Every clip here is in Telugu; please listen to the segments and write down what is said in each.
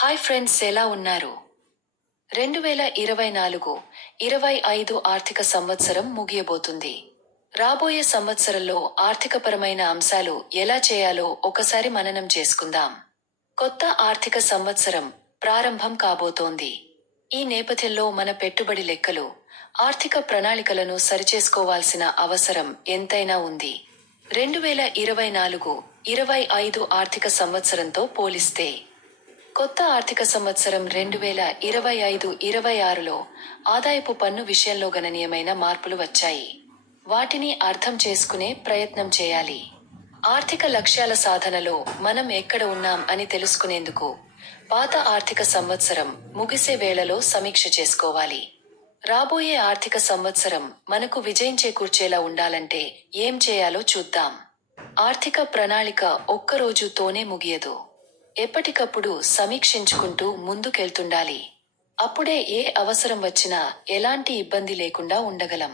హాయ్ ఫ్రెండ్స్, ఎలా ఉన్నారు? 2024-25 ఆర్థిక సంవత్సరం ముగియబోతుంది. రాబోయే సంవత్సరంలో ఆర్థికపరమైన అంశాలు ఎలా చేయాలో ఒకసారి మననం చేసుకుందాం. కొత్త ఆర్థిక సంవత్సరం ప్రారంభం కాబోతోంది. ఈ నేపథ్యంలో మన పెట్టుబడి లెక్కలు, ఆర్థిక ప్రణాళికలను సరిచేసుకోవాల్సిన అవసరం ఎంతైనా ఉంది. 2024-25 ఆర్థిక సంవత్సరంతో పోలిస్తే కొత్త ఆర్థిక సంవత్సరం 2025-26లో ఆదాయపు పన్ను విషయంలో గణనీయమైన మార్పులు వచ్చాయి. వాటిని అర్థం చేసుకునే ప్రయత్నం చేయాలి. ఆర్థిక లక్ష్యాల సాధనలో మనం ఎక్కడ ఉన్నాం అని తెలుసుకునేందుకు పాత ఆర్థిక సంవత్సరం ముగిసే వేళలో సమీక్ష చేసుకోవాలి. రాబోయే ఆర్థిక సంవత్సరం మనకు విజయం చేకూర్చేలా ఉండాలంటే ఏం చేయాలో చూద్దాం. ఆర్థిక ప్రణాళిక ఒక్క రోజుతోనే ముగియదు. ఎప్పటికప్పుడు సమీక్షించుకుంటూ ముందుకెళ్తుండాలి. అప్పుడే ఏ అవసరం వచ్చినా ఎలాంటి ఇబ్బంది లేకుండా ఉండగలం.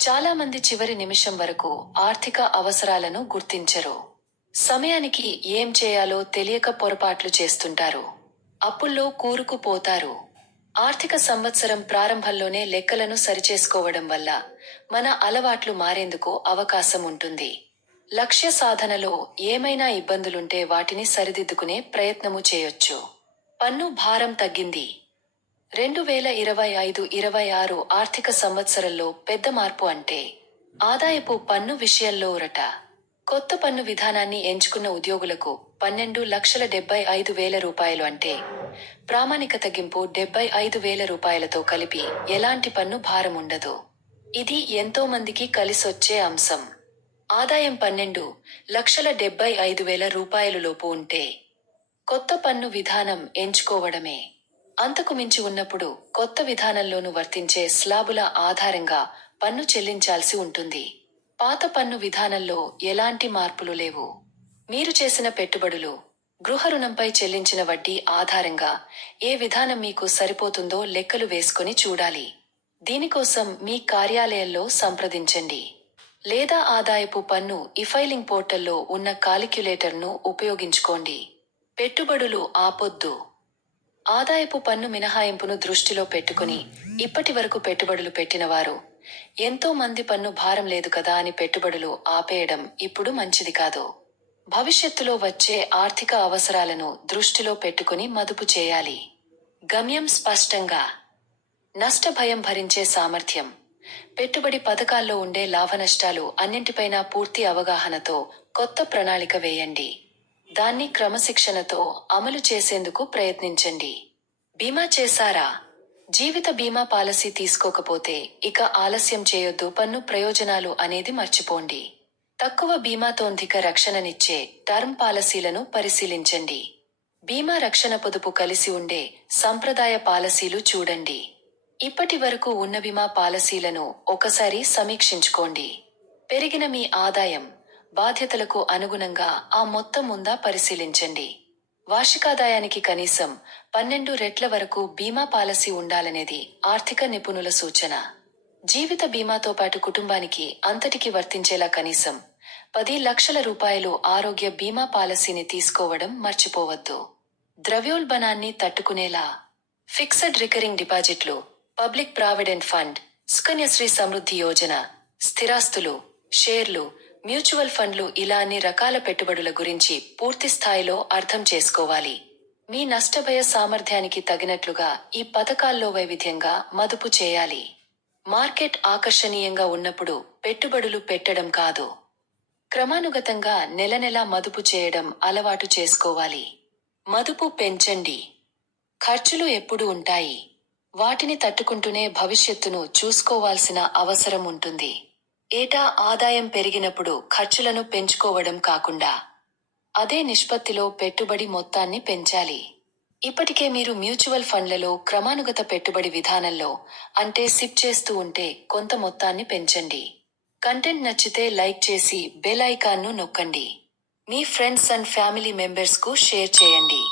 చాలా మంది చివరి నిమిషం వరకు ఆర్థిక అవసరాలను గుర్తించరు. సమయానికి ఏం చేయాలో తెలియక పొరపాట్లు చేస్తుంటారు. అప్పుల్లో కూరుకుపోతారు. ఆర్థిక సంవత్సరం ప్రారంభంలోనే లెక్కలను సరిచేసుకోవడం వల్ల మన అలవాట్లు మారేందుకు అవకాశం ఉంటుంది. లక్ష్య సాధనలో ఏమైనా ఇబ్బందులుంటే వాటిని సరిదిద్దుకునే ప్రయత్నము చేయొచ్చు. పన్ను భారం తగ్గింది. 2025-26 ఆర్థిక సంవత్సరంలో పెద్ద మార్పు అంటే ఆదాయపు పన్ను విషయంలో ఊరట. కొత్త పన్ను విధానాన్ని ఎంచుకున్న ఉద్యోగులకు 12,75,000 రూపాయలు అంటే ప్రామాణిక తగ్గింపు 75,000 రూపాయలతో కలిపి ఎలాంటి పన్ను భారం ఉండదు. ఇది ఎంతో మందికి కలిసొచ్చే అంశం. ఆదాయం 12,75,000 రూపాయలు లోపు ఉంటే కొత్త పన్ను విధానం ఎంచుకోవడమే. అంతకు మించి ఉన్నప్పుడు కొత్త విధానంలోనూ వర్తించే స్లాబుల ఆధారంగా పన్ను చెల్లించాల్సి ఉంటుంది. పాత పన్ను విధానంలో ఎలాంటి మార్పులు లేవు. మీరు చేసిన పెట్టుబడులు, గృహ రుణంపై చెల్లించిన వడ్డీ ఆధారంగా ఏ విధానం మీకు సరిపోతుందో లెక్కలు వేసుకొని చూడాలి. దీనికోసం మీ కార్యాలయంలో సంప్రదించండి. లేదా ఆదాయపు పన్ను ఫైలింగ్ పోర్టల్లో ఉన్న కాలిక్యులేటర్ను ఉపయోగించుకోండి. పెట్టుబడులు ఆపొద్దు. ఆదాయపు పన్ను మినహాయింపును దృష్టిలో పెట్టుకుని ఇప్పటి వరకు పెట్టుబడులు పెట్టినవారు ఎంతో మంది పన్ను భారం లేదు కదా అని పెట్టుబడులు ఆపేయడం ఇప్పుడు మంచిది కాదు. భవిష్యత్తులో వచ్చే ఆర్థిక అవసరాలను దృష్టిలో పెట్టుకుని మదుపు చేయాలి. గమ్యం స్పష్టంగా. నష్ట భయం భరించే సామర్థ్యం. పెట్టుబడి పథకాల్లో ఉండే లాభనష్టాలు అన్నింటిపైనా పూర్తి అవగాహనతో కొత్త ప్రణాళిక వేయండి. దాన్ని క్రమశిక్షణతో అమలు చేసేందుకు ప్రయత్నించండి. బీమా చేశారా? జీవిత బీమా పాలసీ తీసుకోకపోతే ఇక ఆలస్యం చేయొద్దు. పన్ను ప్రయోజనాలు అనేది మర్చిపోండి. తక్కువ బీమాతోంధిక రక్షణనిచ్చే టర్మ్ పాలసీలను పరిశీలించండి. బీమా రక్షణ పొదుపు కలిసి ఉండే సంప్రదాయ పాలసీలు చూడండి. ఇప్పటి వరకు ఉన్న బీమా పాలసీలను ఒకసారి సమీక్షించుకోండి. పెరిగిన మీ ఆదాయం, బాధ్యతలకు అనుగుణంగా ఆ మొత్తం ఉందా పరిశీలించండి. వార్షికాదాయానికి కనీసం 12 రెట్ల వరకు బీమా పాలసీ ఉండాలనేది ఆర్థిక నిపుణుల సూచన. జీవిత బీమాతో పాటు కుటుంబానికి అంతటికి వర్తించేలా కనీసం 10 లక్షల రూపాయలు ఆరోగ్య బీమా పాలసీని తీసుకోవడం మర్చిపోవద్దు. ద్రవ్యోల్బణాన్ని తట్టుకునేలా ఫిక్స్డ్ రికరింగ్ డిపాజిట్లు, public provident fund, సుకన్యశ్రీ Samriddhi Yojana, స్థిరాస్తులు, షేర్లు, మ్యూచువల్ ఫండ్లు ఇలా అన్ని రకాల పెట్టుబడుల గురించి పూర్తి స్థాయిలో అర్థం చేసుకోవాలి. మీ నష్టభయ సామర్థ్యానికి తగినట్లుగా ఈ పథకాల్లో వైవిధ్యంగా మదుపు చేయాలి. మార్కెట్ ఆకర్షణీయంగా ఉన్నప్పుడు పెట్టుబడులు పెట్టడం కాదు, క్రమానుగతంగా నెలనెలా మదుపు చేయడం అలవాటు చేసుకోవాలి. మదుపు పెంచండి. ఖర్చులు ఎప్పుడు ఉంటాయి. వాటిని తట్టుకుంటూనే భవిష్యత్తును చూసుకోవాల్సిన అవసరం ఉంటుంది. ఏటా ఆదాయం పెరిగినప్పుడు ఖర్చులను పెంచుకోవడం కాకుండా అదే నిష్పత్తిలో పెట్టుబడి మొత్తాన్ని పెంచాలి. ఇప్పటికే మీరు మ్యూచువల్ ఫండ్లలో క్రమానుగత పెట్టుబడి విధానంలో అంటే సిప్ చేస్తూ ఉంటే కొంత మొత్తాన్ని పెంచండి. కంటెంట్ నచ్చితే లైక్ చేసి బెల్ ఐకాన్ను నొక్కండి. మీ ఫ్రెండ్స్ అండ్ ఫ్యామిలీ మెంబర్స్కు షేర్ చేయండి.